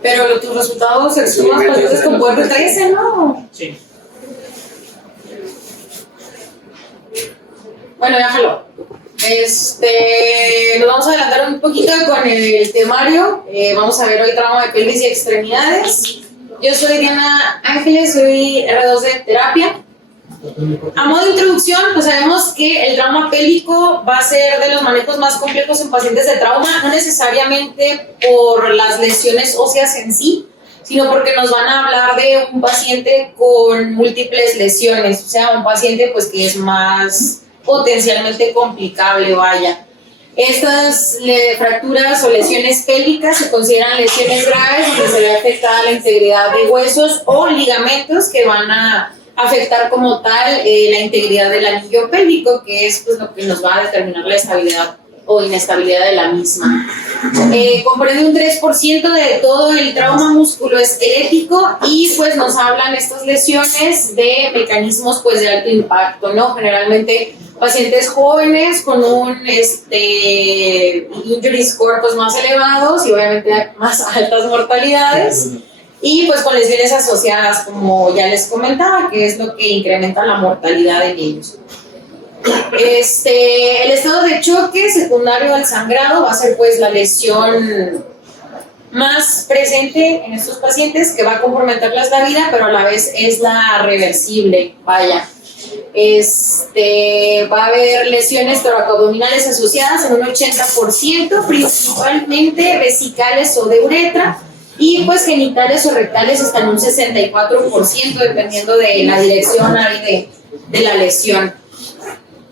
Pero tus resultados son más pacientes con poder de 13, ¿no? Sí. Bueno, déjalo. Nos vamos a adelantar un poquito con el temario. Vamos a ver hoy trauma de pelvis y extremidades. Yo soy Diana Ángeles, soy R2 de terapia. A modo de introducción, pues sabemos que el trauma pélvico va a ser de los manejos más complejos en pacientes de trauma, no necesariamente por las lesiones óseas en sí, sino porque nos van a hablar de un paciente con múltiples lesiones, o sea, un paciente pues que es más potencialmente complicable, vaya. Estas fracturas o lesiones pélvicas se consideran lesiones graves donde se ve afectada la integridad de huesos o ligamentos que van a afectar como tal la integridad del anillo pélvico, que es pues, lo que nos va a determinar la estabilidad o inestabilidad de la misma. Comprende un 3% de todo el trauma musculoesquelético y pues nos hablan estas lesiones de mecanismos pues de alto impacto, ¿no? Generalmente pacientes jóvenes con un injury score pues, más elevados y obviamente más altas mortalidades. Y pues con lesiones asociadas, como ya les comentaba, que es lo que incrementa la mortalidad en ellos. El estado de choque secundario al sangrado va a ser pues la lesión más presente en estos pacientes que va a comprometerles la vida, pero a la vez es la reversible, vaya. Va a haber lesiones toracoabdominales asociadas en un 80%, principalmente vesicales o de uretra, y pues genitales o rectales hasta en un 64%, dependiendo de la dirección ahí de la lesión.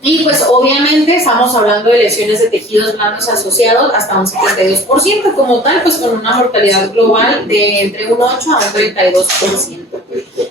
Y pues obviamente estamos hablando de lesiones de tejidos blandos asociados hasta un 72%, como tal, pues con una mortalidad global de entre un 8 a un 32%.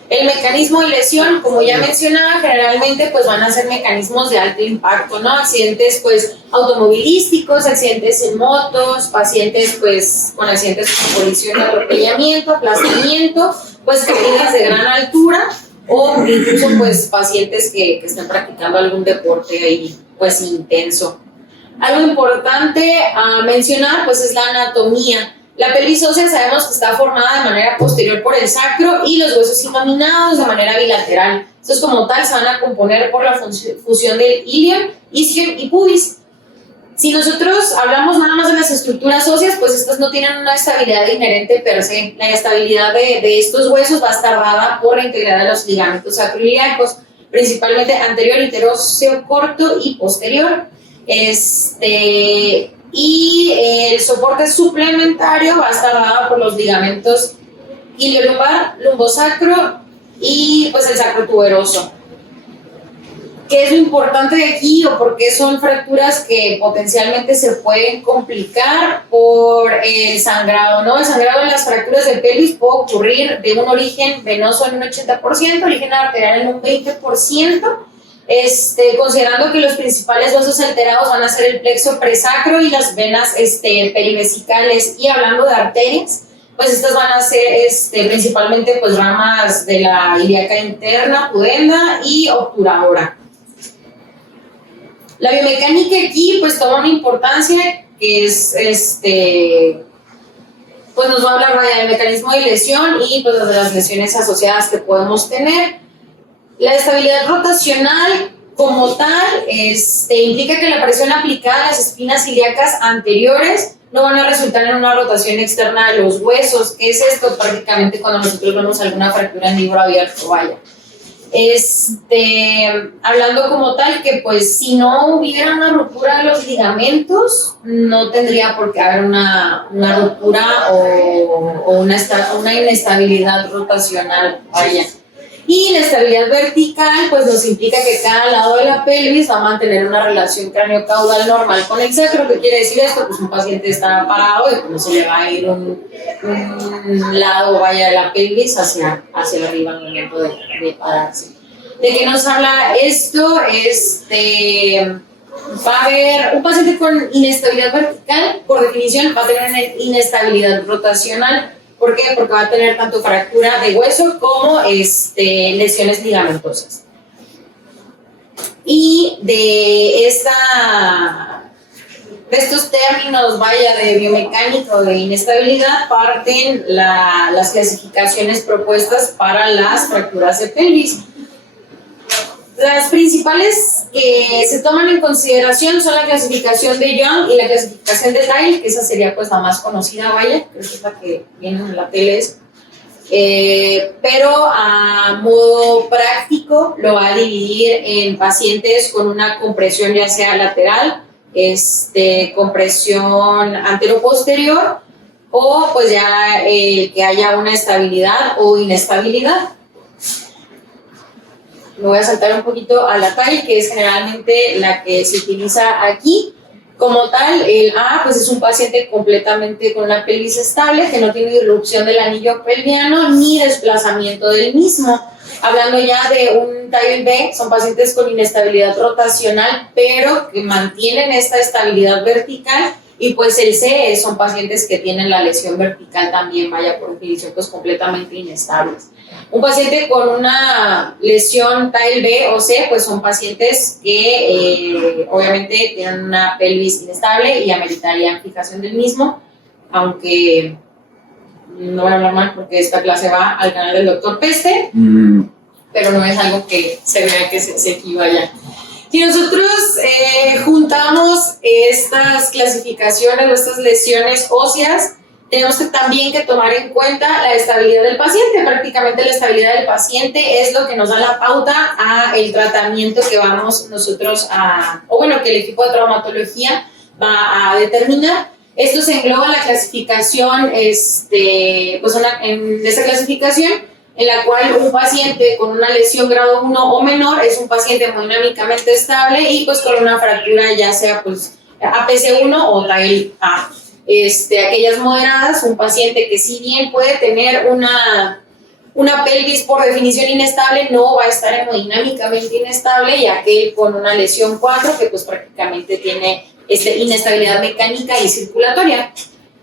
El mecanismo de lesión, como ya mencionaba, generalmente pues van a ser mecanismos de alto impacto, ¿no? Accidentes pues automovilísticos, accidentes en motos, pacientes pues con accidentes con colisión y atropellamiento, aplastamiento, pues caídas de gran altura, o incluso pues pacientes que están practicando algún deporte ahí pues intenso. Algo importante a mencionar pues es la anatomía. La pelvis ósea sabemos que está formada de manera posterior por el sacro y los huesos innominados de manera bilateral. Estos como tal se van a componer por la fusión del ilion, isquion y pubis. Si nosotros hablamos nada más de las estructuras óseas, pues estas no tienen una estabilidad inherente per se. La estabilidad de estos huesos va a estar dada por la integridad de los ligamentos sacroiliacos, principalmente anterior, interóseo corto y posterior. Y el soporte suplementario va a estar dado por los ligamentos iliolumbar, lumbosacro y pues el sacro tuberoso. ¿Qué es lo importante de aquí o por qué son fracturas que potencialmente se pueden complicar por el sangrado, ¿no? El sangrado en las fracturas de pelvis puede ocurrir de un origen venoso en un 80%, origen arterial en un 20%, considerando que los principales vasos alterados van a ser el plexo presacro y las venas perivesicales. Y hablando de arterias, pues estas van a ser principalmente pues ramas de la ilíaca interna, pudenda y obturadora. La biomecánica aquí pues toma una importancia que es pues nos va a hablar del mecanismo de lesión y pues de las lesiones asociadas que podemos tener. La estabilidad rotacional como tal implica que la presión aplicada a las espinas ilíacas anteriores no van a resultar en una rotación externa de los huesos. ¿Qué es esto? Prácticamente cuando nosotros vemos alguna fractura en libro abierto, vaya. Hablando como tal que pues si no hubiera una ruptura de los ligamentos no tendría por qué haber una ruptura o una inestabilidad rotacional, vaya. Y la estabilidad vertical pues nos implica que cada lado de la pelvis va a mantener una relación cráneo-caudal normal con el sacro. ¿Qué quiere decir esto? Pues un paciente está parado y pues no se le va a ir un lado vaya de la pelvis hacia arriba en el momento de pararse. ¿De qué nos habla esto? Va a haber un paciente con inestabilidad vertical, por definición va a tener inestabilidad rotacional. ¿Por qué? Porque va a tener tanto fractura de hueso como lesiones ligamentosas. Y de esta De estos términos, vaya, de biomecánica o de inestabilidad, parten las clasificaciones propuestas para las fracturas de pelvis. Las principales que se toman en consideración son la clasificación de Young y la clasificación de Tile, que esa sería pues la más conocida, vaya, que es la que viene en la tele. Pero a modo práctico lo va a dividir en pacientes con una compresión ya sea lateral, compresión anteroposterior, o pues ya que haya una estabilidad o inestabilidad. Me voy a saltar un poquito a la TAI, que es generalmente la que se utiliza aquí. Como tal, el A pues es un paciente completamente con una pelvis estable, que no tiene irrupción del anillo pelviano ni desplazamiento del mismo. Hablando ya de un TAI B, son pacientes con inestabilidad rotacional, pero que mantienen esta estabilidad vertical. Y pues el C son pacientes que tienen la lesión vertical también, vaya, por definición, pues completamente inestables. Un paciente con una lesión TAI B o C, pues son pacientes que obviamente tienen una pelvis inestable y ameritarían fijación del mismo, aunque no voy a hablar mal porque esta clase va al canal del doctor Peste, pero no es algo que se vea que se equivaya. Si nosotros juntamos estas clasificaciones o estas lesiones óseas, tenemos que también que tomar en cuenta la estabilidad del paciente. Prácticamente la estabilidad del paciente es lo que nos da la pauta a el tratamiento que vamos nosotros que el equipo de traumatología va a determinar. Esto se engloba en la clasificación, en esta clasificación, en la cual un paciente con una lesión grado 1 o menor es un paciente hemodinámicamente estable y pues con una fractura ya sea pues APC1 o TAI A. Aquellas moderadas, un paciente que si bien puede tener una pelvis por definición inestable, no va a estar hemodinámicamente inestable, y aquel con una lesión 4 que pues prácticamente tiene inestabilidad mecánica y circulatoria.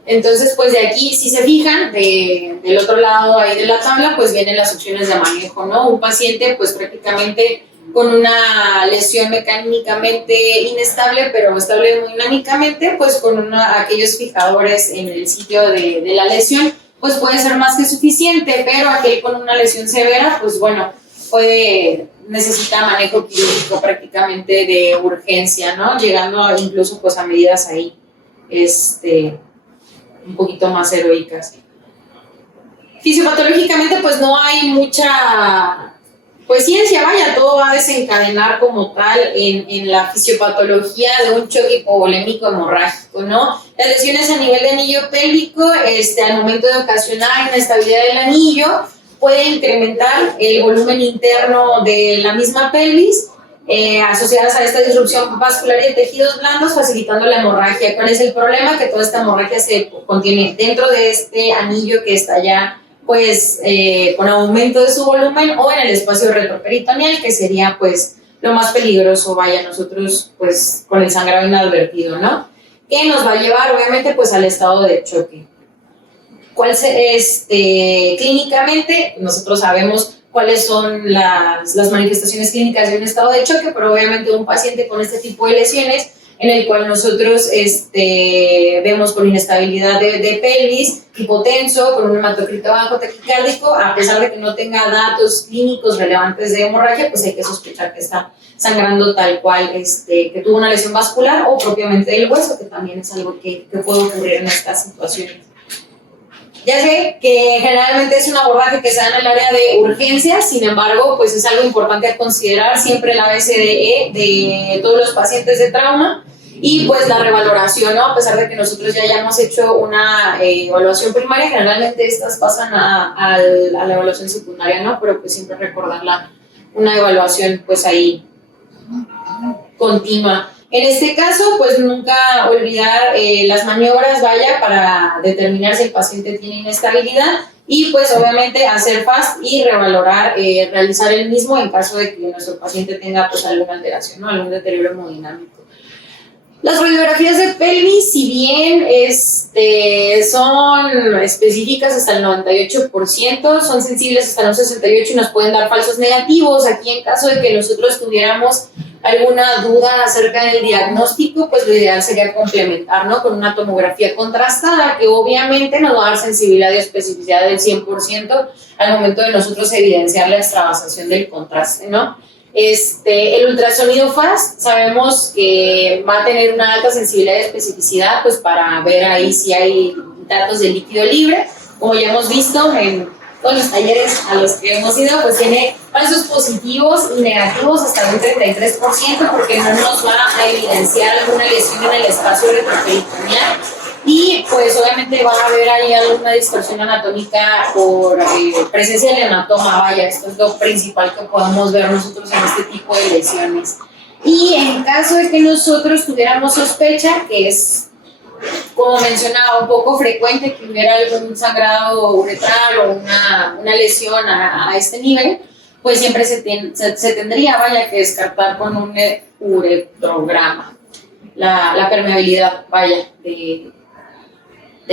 Entonces, pues de aquí, si se fijan, del otro lado ahí de la tabla, pues vienen las opciones de manejo, ¿no? Un paciente, pues prácticamente con una lesión mecánicamente inestable, pero estable hemodinámicamente, pues con aquellos fijadores en el sitio de la lesión, pues puede ser más que suficiente, pero aquel con una lesión severa, pues bueno, necesita manejo quirúrgico prácticamente de urgencia, ¿no? Llegando incluso pues a medidas ahí, un poquito más heroicas. Fisiopatológicamente pues no hay mucha ciencia, vaya, todo va a desencadenar como tal en la fisiopatología de un choque hipovolémico hemorrágico, ¿no? Las lesiones a nivel de anillo pélvico, al momento de ocasionar inestabilidad del anillo, puede incrementar el volumen interno de la misma pelvis, asociadas a esta disrupción vascular y de tejidos blandos, facilitando la hemorragia. ¿Cuál es el problema? Que toda esta hemorragia se contiene dentro de este anillo que está ya pues con aumento de su volumen, o en el espacio retroperitoneal, que sería pues lo más peligroso, vaya, nosotros pues con el sangrado inadvertido, ¿no? Que nos va a llevar obviamente pues al estado de choque. Clínicamente nosotros sabemos cuáles son las manifestaciones clínicas de un estado de choque, pero obviamente un paciente con este tipo de lesiones, en el cual nosotros vemos con inestabilidad de pelvis, hipotenso, con un hematocrito bajo taquicárdico, a pesar de que no tenga datos clínicos relevantes de hemorragia, pues hay que sospechar que está sangrando tal cual, que tuvo una lesión vascular o propiamente del hueso, que también es algo que puede ocurrir en estas situaciones. Ya sé que generalmente es un abordaje que se da en el área de urgencias, sin embargo, pues es algo importante a considerar siempre la BCDE de todos los pacientes de trauma, y pues la revaloración, ¿no? A pesar de que nosotros ya hayamos hecho una evaluación primaria, generalmente estas pasan a la evaluación secundaria, ¿no? Pero pues siempre recordar una evaluación pues ahí continua. En este caso, pues nunca olvidar las maniobras, vaya, para determinar si el paciente tiene inestabilidad, y pues obviamente hacer FAST y revalorar, realizar el mismo en caso de que nuestro paciente tenga pues alguna alteración, ¿no? Algún deterioro hemodinámico. Las radiografías de pelvis, si bien son específicas hasta el 98%, son sensibles hasta el 68% y nos pueden dar falsos negativos. Aquí, en caso de que nosotros tuviéramos alguna duda acerca del diagnóstico, pues lo ideal sería complementar, ¿no?, con una tomografía contrastada, que obviamente nos va a dar sensibilidad y especificidad del 100% al momento de nosotros evidenciar la extravasación del contraste, ¿no? El ultrasonido FAST sabemos que va a tener una alta sensibilidad y especificidad, pues para ver ahí si hay datos de líquido libre. Como ya hemos visto en todos los talleres a los que hemos ido, pues tiene falsos positivos y negativos hasta un 33%, porque no nos va a evidenciar alguna lesión en el espacio retroperitoneal. Y pues obviamente va a haber ahí alguna distorsión anatómica por presencia del hematoma, vaya, esto es lo principal que podemos ver nosotros en este tipo de lesiones. Y en caso de que nosotros tuviéramos sospecha, que es, como mencionaba, un poco frecuente que hubiera algún sangrado uretral o una lesión a este nivel, pues siempre se tendría, vaya, que descartar con un uretrograma la permeabilidad, vaya, de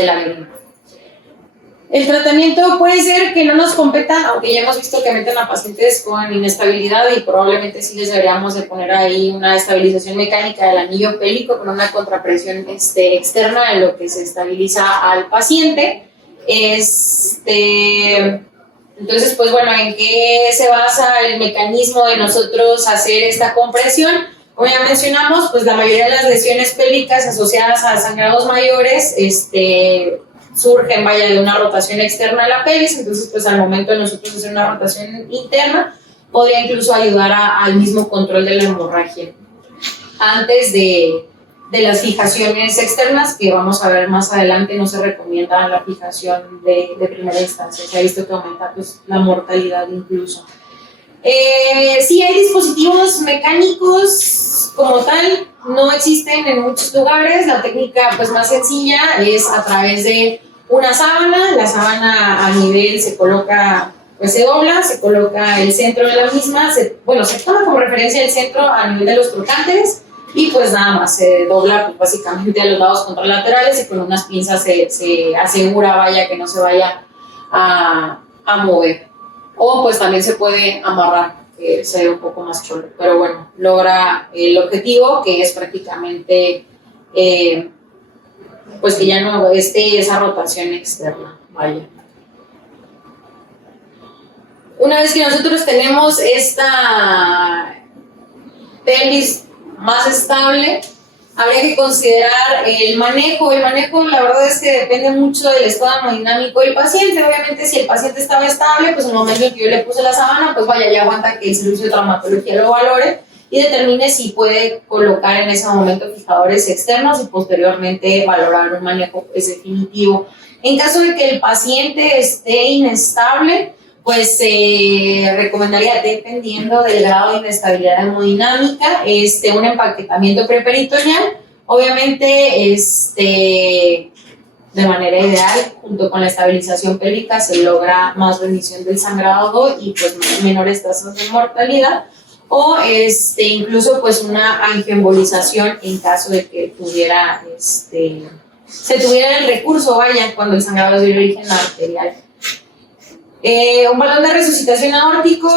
la orina. El tratamiento puede ser que no nos competa, aunque ya hemos visto que meten a pacientes con inestabilidad y probablemente sí les deberíamos de poner ahí una estabilización mecánica del anillo pélvico con una contrapresión externa en lo que se estabiliza al paciente. Entonces, pues bueno, ¿en qué se basa el mecanismo de nosotros hacer esta compresión? Como ya mencionamos, pues la mayoría de las lesiones pélvicas asociadas a sangrados mayores surgen, vaya, de una rotación externa a la pelvis. Entonces, pues al momento de nosotros hacer una rotación interna, podría incluso ayudar al mismo control de la hemorragia antes de las fijaciones externas, que vamos a ver más adelante. No se recomienda la fijación de primera instancia. Se ha visto que aumenta, pues, la mortalidad incluso. Sí, hay dispositivos mecánicos como tal, no existen en muchos lugares. La técnica, pues, más sencilla es a través de una sábana. La sábana a nivel se coloca, pues se dobla, se coloca el centro de la misma, se toma como referencia el centro a nivel de los trocánteres y pues nada más se dobla, pues, básicamente a los lados contralaterales, y con unas pinzas se asegura, vaya, que no se vaya a mover. O pues también se puede amarrar, que se ve un poco más cholo, pero bueno, logra el objetivo, que es prácticamente pues que ya no esté esa rotación externa, vaya. Una vez que nosotros tenemos esta pelvis más estable, habría que considerar el manejo. El manejo, la verdad es que depende mucho del estado hemodinámico del paciente. Obviamente, si el paciente estaba estable, pues en el momento en que yo le puse la sábana, pues vaya, ya aguanta que el servicio de traumatología lo valore y determine si puede colocar en ese momento fijadores externos y posteriormente valorar un manejo, pues, definitivo. En caso de que el paciente esté inestable, pues recomendaría, dependiendo del grado de inestabilidad hemodinámica, un empaquetamiento preperitoneal. Obviamente, de manera ideal, junto con la estabilización pélvica, se logra más remisión del sangrado y pues menores tasas de mortalidad. O incluso pues una angioembolización en caso de que se tuviera el recurso, vaya, cuando el sangrado es de origen arterial. Un balón de resucitación aórtico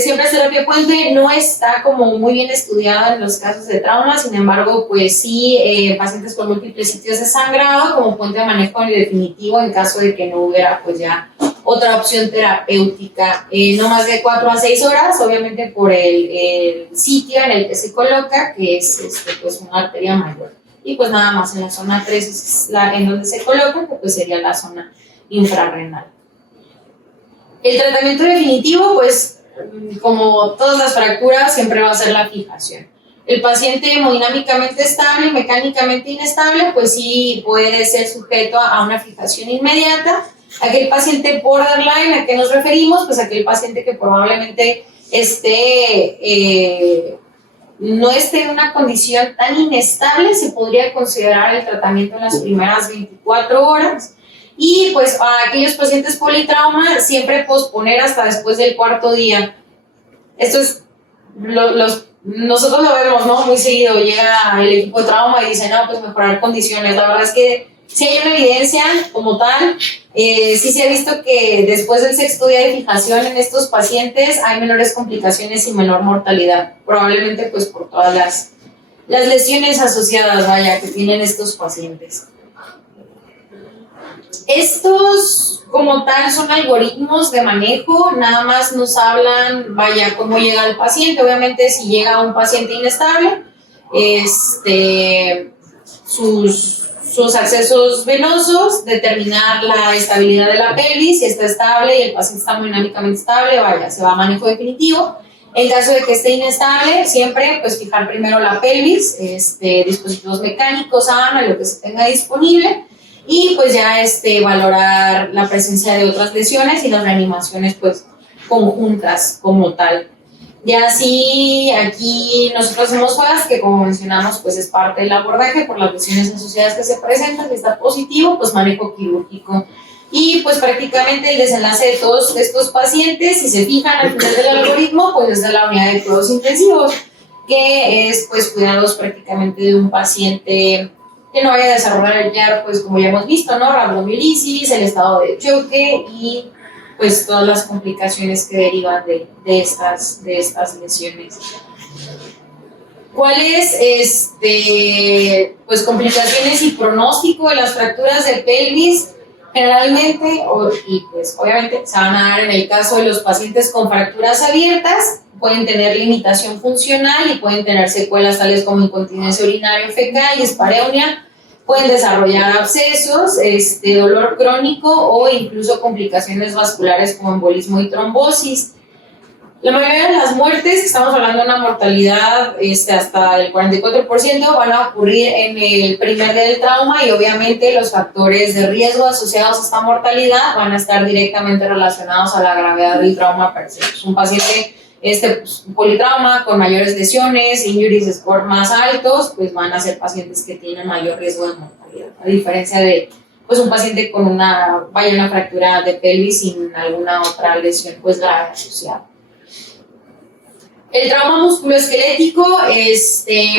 siempre es terapia puente, no está como muy bien estudiado en los casos de trauma. Sin embargo, pues sí, pacientes con múltiples sitios de sangrado como puente de manejo definitivo en caso de que no hubiera pues ya otra opción terapéutica. No más de 4 a 6 horas, obviamente por el sitio en el que se coloca, que es pues una arteria mayor. Y pues nada más en la zona 3 es en donde se coloca, que pues sería la zona infrarrenal. El tratamiento definitivo, pues, como todas las fracturas, siempre va a ser la fijación. El paciente hemodinámicamente estable, mecánicamente inestable, pues sí puede ser sujeto a una fijación inmediata. Aquel paciente borderline, ¿a qué nos referimos? Pues aquel paciente que probablemente no esté en una condición tan inestable, se podría considerar el tratamiento en las primeras 24 horas. Y pues a aquellos pacientes politrauma, siempre posponer hasta después del 4.º día. Esto es, nosotros lo vemos, ¿no? Muy seguido llega el equipo de trauma y dice, no, pues mejorar condiciones. La verdad es que Sí hay una evidencia como tal, sí se ha visto que después del sexto día de fijación en estos pacientes hay menores complicaciones y menor mortalidad, probablemente pues por todas las lesiones asociadas, vaya, que tienen estos pacientes. Estos como tal son algoritmos de manejo, nada más nos hablan, vaya, cómo llega el paciente. Obviamente si llega un paciente inestable, sus accesos venosos, determinar la estabilidad de la pelvis, si está estable y el paciente está hemodinámicamente estable, vaya, se va a manejo definitivo. En caso de que esté inestable, siempre pues fijar primero la pelvis, dispositivos mecánicos, AMA, lo que se tenga disponible, y pues ya valorar la presencia de otras lesiones y las reanimaciones pues conjuntas como tal. Ya sí, aquí nosotros hacemos FAS, que como mencionamos pues es parte del abordaje por las lesiones asociadas que se presentan, que está positivo, pues manejo quirúrgico. Y pues prácticamente el desenlace de todos estos pacientes, si se fijan al final del algoritmo, pues es de la unidad de cuidados intensivos, que es pues cuidados prácticamente de un paciente que no vaya a desarrollar, pues como ya hemos visto, ¿no? Rabdomiolisis, el estado de choque y pues todas las complicaciones que derivan de estas lesiones. ¿Cuáles pues complicaciones y pronóstico de las fracturas de pelvis? Generalmente, y pues obviamente se van a dar en el caso de los pacientes con fracturas abiertas, pueden tener limitación funcional y pueden tener secuelas tales como incontinencia urinaria fecal y dispareunia, pueden desarrollar abscesos, dolor crónico o incluso complicaciones vasculares como embolismo y trombosis. La mayoría de las muertes, estamos hablando de una mortalidad hasta el 44%, van a ocurrir en el primer día del trauma y obviamente los factores de riesgo asociados a esta mortalidad van a estar directamente relacionados a la gravedad del trauma per se. Un paciente pues, politrauma con mayores lesiones, injuries score más altos, pues van a ser pacientes que tienen mayor riesgo de mortalidad, a diferencia de pues un paciente con una fractura de pelvis sin alguna otra lesión pues grave asociada. El trauma musculoesquelético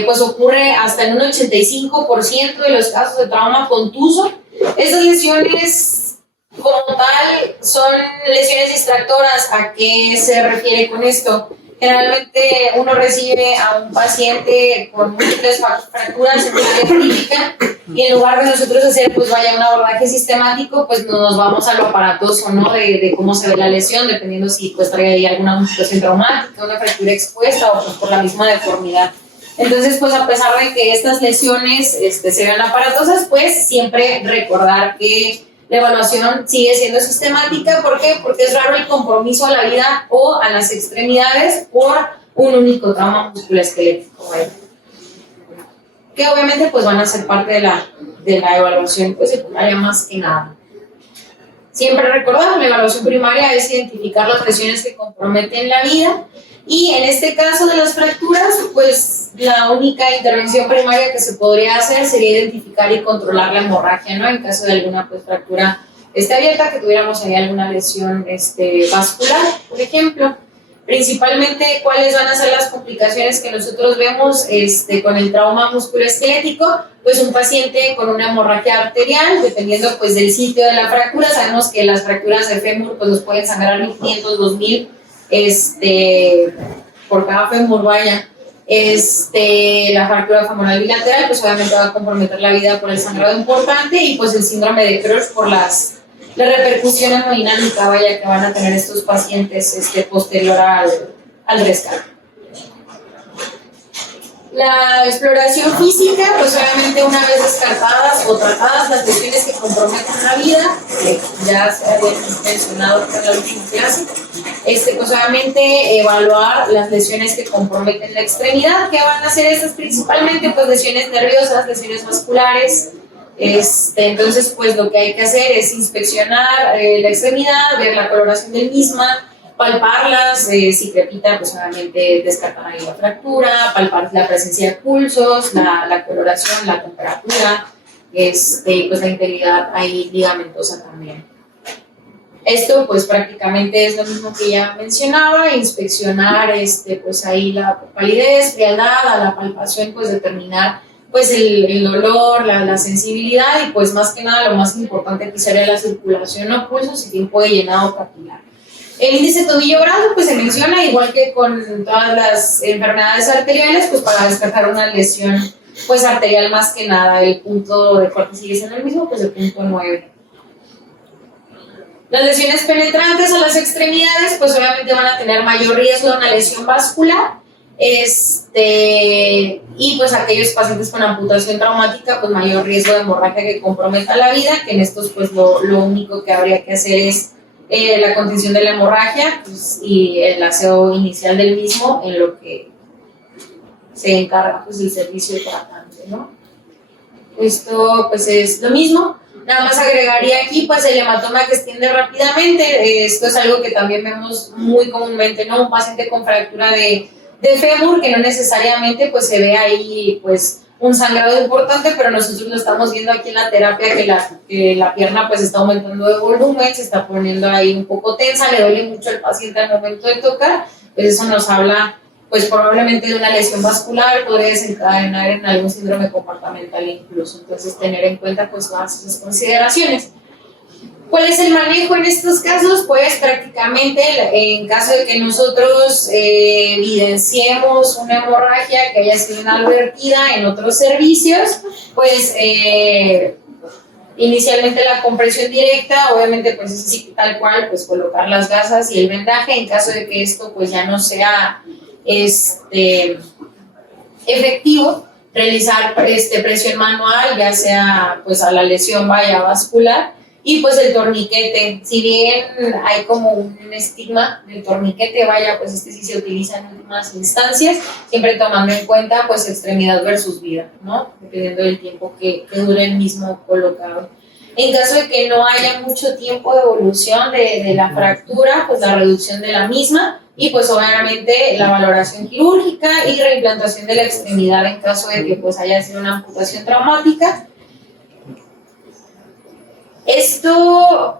pues ocurre hasta en un 85% de los casos de trauma contuso. Estas lesiones como tal son lesiones distractoras. ¿A qué se refiere con esto? Generalmente uno recibe a un paciente con múltiples fracturas en una área crítica y en lugar de nosotros hacer un abordaje sistemático, pues nos vamos a lo aparatoso, ¿no? De cómo se ve la lesión, dependiendo si pues trae ahí alguna situación traumática, una fractura expuesta o pues por la misma deformidad. Entonces, pues a pesar de que estas lesiones se vean aparatosas, pues siempre recordar que la evaluación sigue siendo sistemática. ¿Por qué? Porque es raro el compromiso a la vida o a las extremidades por un único trauma musculoesquelético, que obviamente pues van a ser parte de la evaluación pues, secundaria más que nada. Siempre recordar, la evaluación primaria es identificar las lesiones que comprometen la vida y en este caso de las fracturas, pues la única intervención primaria que se podría hacer sería identificar y controlar la hemorragia, ¿no? En caso de alguna pues, fractura abierta, que tuviéramos ahí alguna lesión vascular, por ejemplo. Principalmente, ¿cuáles van a ser las complicaciones que nosotros vemos con el trauma musculoesquelético? Pues un paciente con una hemorragia arterial, dependiendo pues del sitio de la fractura. Sabemos que las fracturas de fémur pues nos pueden sangrar 1.500, 2.000 por cada fémur, vaya. La fractura femoral bilateral pues obviamente va a comprometer la vida por el sangrado importante y pues el síndrome de Crush por la repercusión hemodinámica, vaya, que van a tener estos pacientes posterior al rescate. La exploración física, pues obviamente una vez descartadas o tratadas las lesiones que comprometen la vida, ya se había mencionado en la última clase, pues obviamente evaluar las lesiones que comprometen la extremidad, que van a ser estas principalmente pues lesiones nerviosas, lesiones vasculares. Entonces pues lo que hay que hacer es inspeccionar la extremidad, ver la coloración del misma, palparlas, si crepita pues obviamente descartar ahí la fractura, palpar la presencia de pulsos, la coloración, la temperatura, pues la integridad ahí ligamentosa también. Esto pues prácticamente es lo mismo que ya mencionaba, inspeccionar pues ahí la palidez, frialdad, a la palpación pues determinar pues el dolor, la sensibilidad y pues más que nada lo más importante aquí sería la circulación o pulsos y tiempo de llenado capilar. El índice tobillo-brazo pues se menciona igual que con todas las enfermedades arteriales pues para descartar una lesión pues arterial más que nada. El punto de corte sigue siendo el mismo, pues el punto 9. Las lesiones penetrantes a las extremidades pues obviamente van a tener mayor riesgo de una lesión vascular. Y pues aquellos pacientes con amputación traumática pues mayor riesgo de hemorragia que comprometa la vida, que en estos pues lo único que habría que hacer es la contención de la hemorragia pues, y el aseo inicial del mismo, en lo que se encarga pues el servicio tratante, ¿no? Esto pues es lo mismo. Nada más agregaría aquí pues el hematoma que extiende rápidamente. Esto es algo que también vemos muy comúnmente, ¿no? Un paciente con fractura de fémur que no necesariamente pues se ve ahí pues un sangrado importante, pero nosotros lo estamos viendo aquí en la terapia que la pierna pues está aumentando de volumen, se está poniendo ahí un poco tensa, le duele mucho al paciente al momento de tocar, pues eso nos habla pues probablemente de una lesión vascular, podría desencadenar en algún síndrome comportamental incluso, entonces tener en cuenta pues todas esas consideraciones. ¿Cuál es el manejo en estos casos? Pues prácticamente en caso de que nosotros evidenciemos una hemorragia que haya sido inadvertida en otros servicios, pues inicialmente la compresión directa, obviamente pues es así tal cual, pues colocar las gasas y el vendaje. En caso de que esto pues ya no sea efectivo, realizar presión manual, ya sea pues a la lesión vaya vascular. Y pues el torniquete, si bien hay como un estigma del torniquete, vaya, pues sí se utiliza en últimas instancias, siempre tomando en cuenta pues extremidad versus vida, ¿no? Dependiendo del tiempo que dure el mismo colocado. En caso de que no haya mucho tiempo de evolución de la fractura, pues la reducción de la misma y pues obviamente la valoración quirúrgica y reimplantación de la extremidad en caso de que pues haya sido una amputación traumática. Esto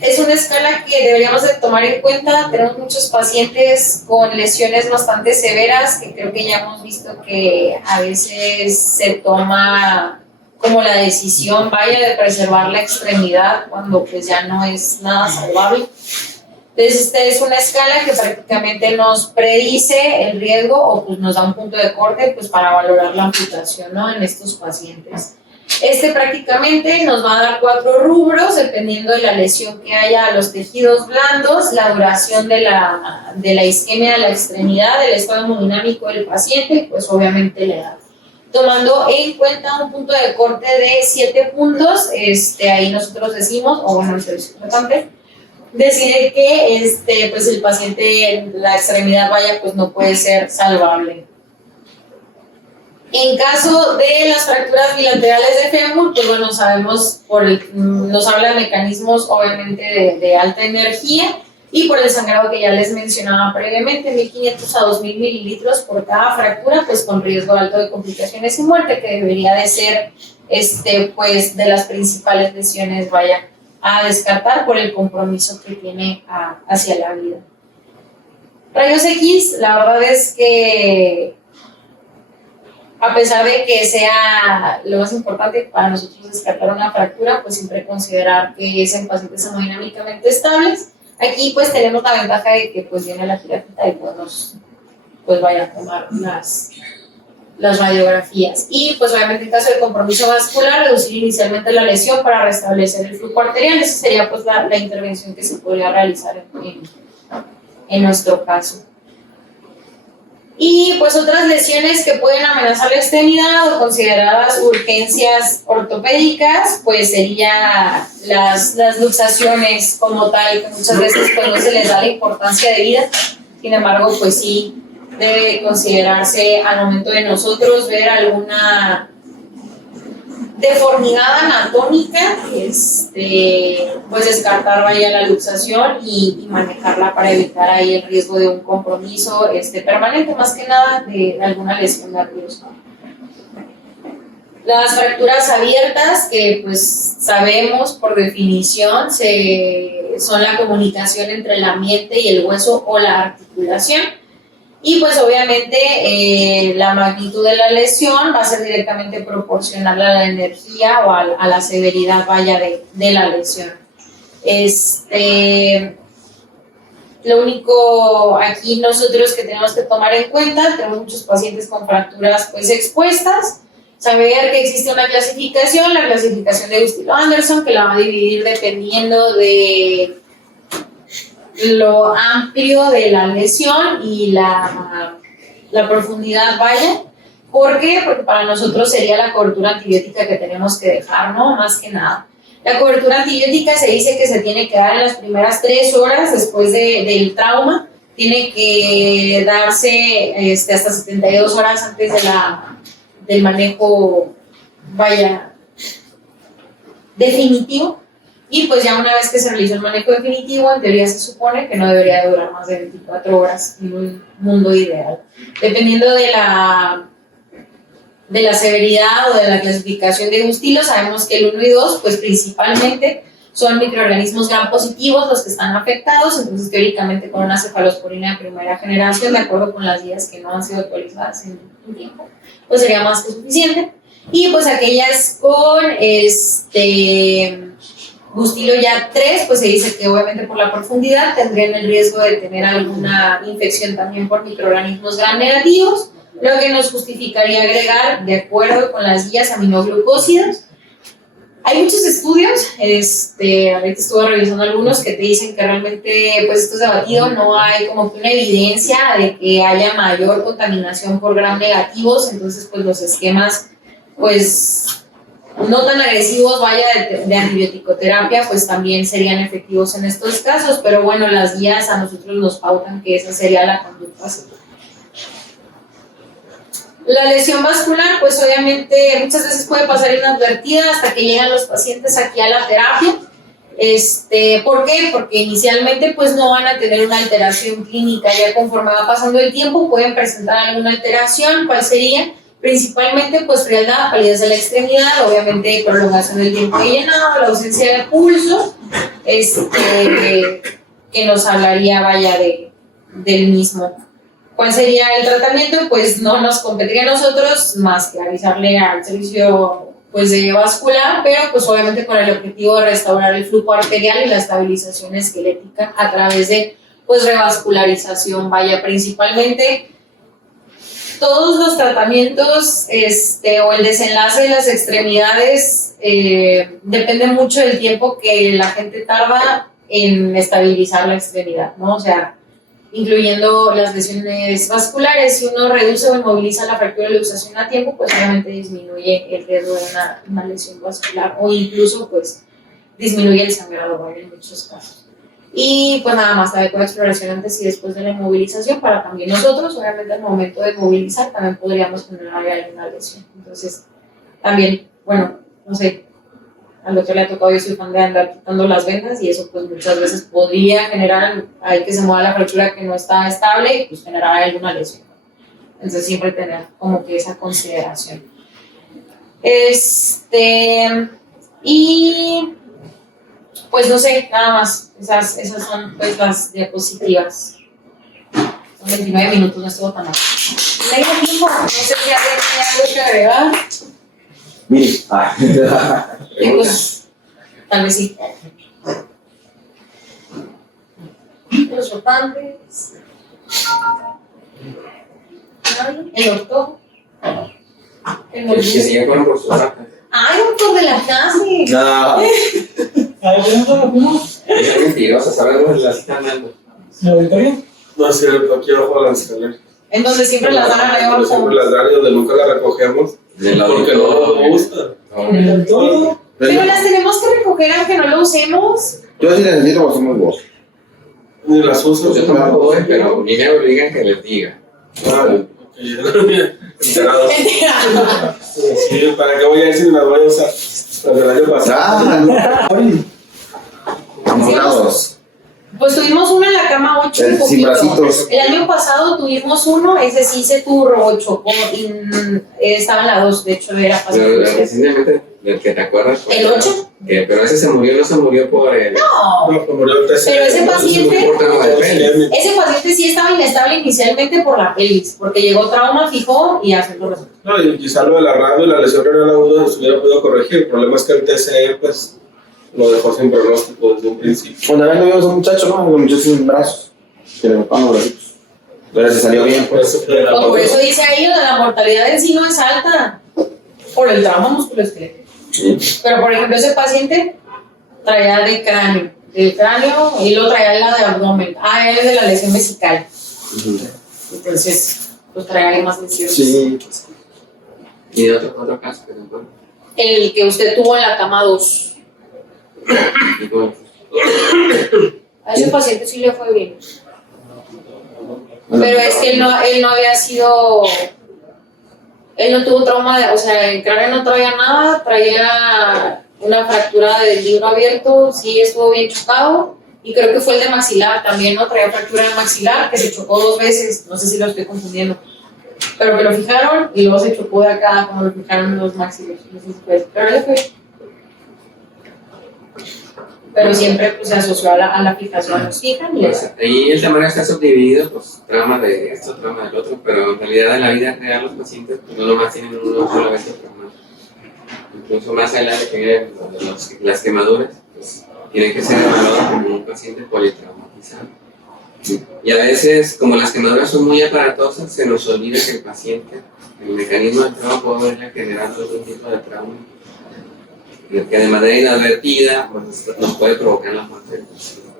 es una escala que deberíamos de tomar en cuenta. Tenemos muchos pacientes con lesiones bastante severas que creo que ya hemos visto que a veces se toma como la decisión vaya de preservar la extremidad cuando pues ya no es nada salvable. Entonces esta es una escala que prácticamente nos predice el riesgo o pues nos da un punto de corte pues para valorar la amputación, ¿no? En estos pacientes. Prácticamente nos va a dar 4 rubros dependiendo de la lesión que haya a los tejidos blandos, la duración de la isquemia de la extremidad, el estado hemodinámico del paciente, pues obviamente la edad. Tomando en cuenta un punto de corte de 7 puntos, ahí nosotros decimos, o bueno, el servicio tratante, decide que pues el paciente, la extremidad vaya, pues no puede ser salvable. En caso de las fracturas bilaterales de fémur, pues bueno, sabemos, nos habla de mecanismos obviamente de alta energía y por el sangrado que ya les mencionaba previamente, 1.500 a 2.000 mililitros por cada fractura, pues con riesgo alto de complicaciones y muerte, que debería de ser pues de las principales lesiones vaya a descartar por el compromiso que tiene hacia la vida. Rayos X, la verdad es que a pesar de que sea lo más importante para nosotros descartar una fractura, pues siempre considerar que es en pacientes hemodinámicamente estables. Aquí pues tenemos la ventaja de que pues viene la jirafita y podemos pues vaya a tomar las radiografías. Y pues obviamente en caso de compromiso vascular, reducir inicialmente la lesión para restablecer el flujo arterial. Esa sería pues la intervención que se podría realizar en nuestro caso. Y pues otras lesiones que pueden amenazar la extremidad o consideradas urgencias ortopédicas, pues sería las luxaciones como tal, que muchas veces pues no se les da la importancia de vida. Sin embargo, pues sí debe considerarse al momento de nosotros ver alguna deformidad anatómica, pues descartar vaya la luxación y manejarla para evitar ahí el riesgo de un compromiso permanente, más que nada de alguna lesión nerviosa. Las fracturas abiertas, que pues sabemos por definición son la comunicación entre el ambiente y el hueso o la articulación. Y pues obviamente la magnitud de la lesión va a ser directamente proporcional a la energía o a la severidad, vaya, de la lesión. Lo único aquí nosotros que tenemos que tomar en cuenta, tenemos muchos pacientes con fracturas pues expuestas, saber que existe una clasificación, la clasificación de Gustilo-Anderson, que la va a dividir dependiendo de lo amplio de la lesión y la profundidad, vaya. ¿Por qué? Porque para nosotros sería la cobertura antibiótica que tenemos que dejar, ¿no? Más que nada. La cobertura antibiótica se dice que se tiene que dar en las primeras 3 horas después del trauma. Tiene que darse hasta 72 horas antes del manejo, vaya, definitivo. Y pues ya una vez que se realizó el manejo definitivo, en teoría se supone que no debería durar más de 24 horas en un mundo ideal. Dependiendo de la severidad o de la clasificación de Gustilo, sabemos que el 1 y 2, pues principalmente son microorganismos gram positivos los que están afectados, entonces teóricamente con una cefalosporina de primera generación, de acuerdo con las guías que no han sido actualizadas en un tiempo, pues sería más que suficiente. Y pues aquellas con Gustilo ya 3, pues se dice que obviamente por la profundidad tendrían el riesgo de tener alguna infección también por microorganismos gram negativos, lo que nos justificaría agregar, de acuerdo con las guías, aminoglucósidos. Hay muchos estudios, ahorita estuve revisando algunos que te dicen que realmente, pues esto es debatido, no hay como que una evidencia de que haya mayor contaminación por gram negativos, entonces pues los esquemas, pues no tan agresivos, vaya, de antibiótico-terapia, pues también serían efectivos en estos casos, pero bueno, las guías a nosotros nos pautan que esa sería la conducta. La lesión vascular, pues obviamente muchas veces puede pasar inadvertida hasta que llegan los pacientes aquí a la terapia. ¿Por qué? Porque inicialmente pues no van a tener una alteración clínica, ya conforme va pasando el tiempo pueden presentar alguna alteración. ¿Cuál sería? Principalmente pues frialdad, palidez de la extremidad, obviamente prolongación del tiempo de llenado, la ausencia de pulso, que nos hablaría, vaya, del mismo. ¿Cuál sería el tratamiento? Pues no nos competiría a nosotros más que avisarle al servicio pues, de vascular, pero pues obviamente con el objetivo de restaurar el flujo arterial y la estabilización esquelética a través de pues revascularización, vaya, principalmente. Todos los tratamientos o el desenlace de las extremidades depende mucho del tiempo que la gente tarda en estabilizar la extremidad, ¿no? O sea, incluyendo las lesiones vasculares, si uno reduce o inmoviliza la fractura de luxación a tiempo, pues obviamente disminuye el riesgo de una lesión vascular o incluso pues disminuye el sangrado en muchos casos. Y pues nada más la adecuada exploración antes y después de la inmovilización para también nosotros, obviamente al momento de movilizar también podríamos generar alguna lesión. Entonces también, bueno, no sé, al doctor le ha tocado, yo soy fan de andar quitando las vendas y eso pues muchas veces podría generar ahí que se mueva la fractura que no está estable y pues generar alguna lesión. Entonces siempre tener como que esa consideración. Y pues no sé, nada más, esas son pues las diapositivas. Son 29 minutos, no estuvo tan mal. Tengo tiempo, no sé si alguien tiene algo que agregar. Mire, Pues, tal vez sí. Los rotantes. El doctor. que sigue con los rotantes. ¡Ay, doctor de la clase! No, ¿Alguien es mentirosa, sabemos la cita andando. ¿La Victoria? No es cierto, aquí abajo de la escalera. Entonces siempre las dan ahí abajo. Siempre las dan y donde nunca las recogemos. Porque no nos gusta. ¿En el auditorio? Pero las tenemos que recoger aunque no lo usemos. Yo sí necesito, pues somos vos. Ni las uso. Yo tampoco doy, pero ni me obligan que les diga. Enterado. Sí, ¿para qué voy a decir las voy a usar? Desde el año pasado. Amontados. Pues tuvimos uno en la cama 8 un Sin poquito. bracitos. El año pasado tuvimos uno, ese sí se turbo, chocó y estaba en la 2, de hecho era Pero fácil. recientemente del que te acuerdas. ¿El 8? Pero ese no se murió por el... No. No, como yo te Pero ese paciente- por trauma de pelvis. Ese paciente sí estaba inestable inicialmente por la pelvis, porque llegó trauma, fijó y hace lo resultó. No, y quizá lo de la radio y la lesión renal aguda se hubiera podido corregir. El problema es que el TCE, pues, lo dejó sin pronóstico desde un principio. Cuando había vimos a un muchacho, ¿no? Un muchacho sin brazos. Que le botaban los bracitos. Pero se salió bien, Por pues. eso fue la Por pausa. eso dice ahí, la mortalidad en sí no es alta, por el trauma musculoesquelético. Pero, por ejemplo, ese paciente traía del cráneo y lo traía la de abdomen. Él es de la lesión vesical. Entonces, pues traía ahí más lesiones. Sí. Y de otro caso que se acuerda. El que usted tuvo en la cama 2. A ese paciente sí le fue bien. Pero es que él no había sido. Él no tuvo trauma, o sea, el cráneo no traía nada, traía una fractura del libro abierto, sí estuvo bien chocado. Y creo que fue el de maxilar también, ¿no? Traía fractura de maxilar que se chocó 2 veces, no sé si lo estoy confundiendo. Pero que lo fijaron y luego se chocó de acá, como lo fijaron los maxilos. No sé si fue, pero él fue. Pero siempre pues, se asoció a la fijación, los fijan y Pues, ahí el tamaño está subdividido, pues trauma de esto, trauma del otro, pero en realidad en la vida real los pacientes pues, no nomás tienen una sola vez de trauma. Incluso más adelante que vienen las quemaduras, pues tienen que ser evaluados como un paciente politraumatizado. Y a veces, como las quemaduras son muy aparatosas, se nos olvida que el paciente, el mecanismo del trauma puede verle generando algún tipo de trauma que de manera inadvertida pues, nos puede provocar la muerte del paciente.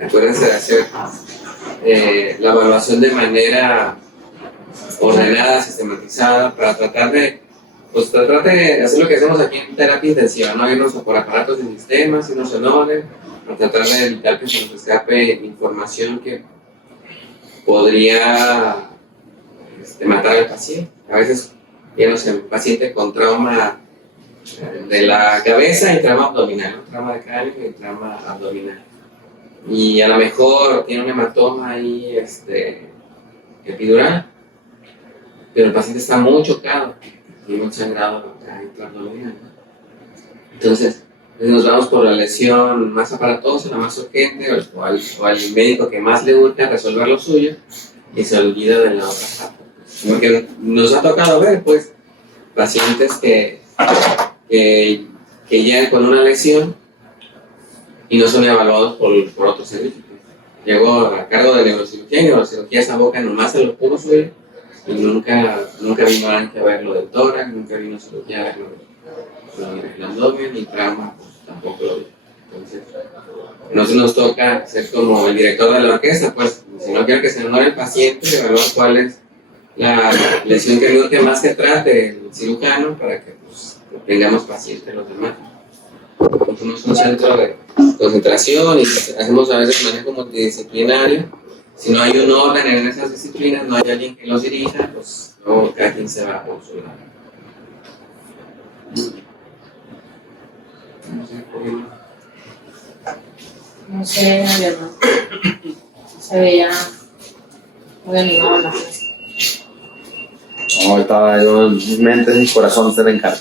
Acuérdense de hacer la evaluación de manera ordenada, sistematizada, para tratar de hacer lo que hacemos aquí en terapia intensiva, no irnos por aparatos de sistemas, irnos en orden, para tratar de evitar que se nos escape información que podría matar al paciente. A veces vemos el paciente con trauma de la cabeza y trauma abdominal, ¿no? Trauma de cráneo y trauma abdominal. Y a lo mejor tiene un hematoma ahí epidural, pero el paciente está muy chocado, tiene un sangrado intraabdominal, ¿no? Entonces, nos vamos por la lesión más aparatosa, la más urgente, o al médico que más le urge resolver lo suyo y se olvida de la otra parte. Porque nos ha tocado ver, pues, pacientes que llegan con una lesión y no son evaluados por otros servicios. Llegó a cargo de neurocirugía y neurocirugía se aboca nomás a lo puro suyo y nunca vino antes a ver lo del tórax, nunca vino a cirugía a ver lo del abdomen y trauma, pues tampoco lo vio. Entonces, nosotros nos toca ser como el director de la orquesta, pues, si no quiero que se muera el paciente, evaluar cuál es la lesión que urge más que trate el cirujano para que pues, tengamos pacientes los demás. Somos un centro de concentración y hacemos a veces manejo multidisciplinario. Si no hay un orden en esas disciplinas, no hay alguien que los dirija, pues luego cada quien se va por su lado. No sé, la verdad. Se veía muy animado la fiesta. No, estaba yo, mis mentes y corazón se le encargan.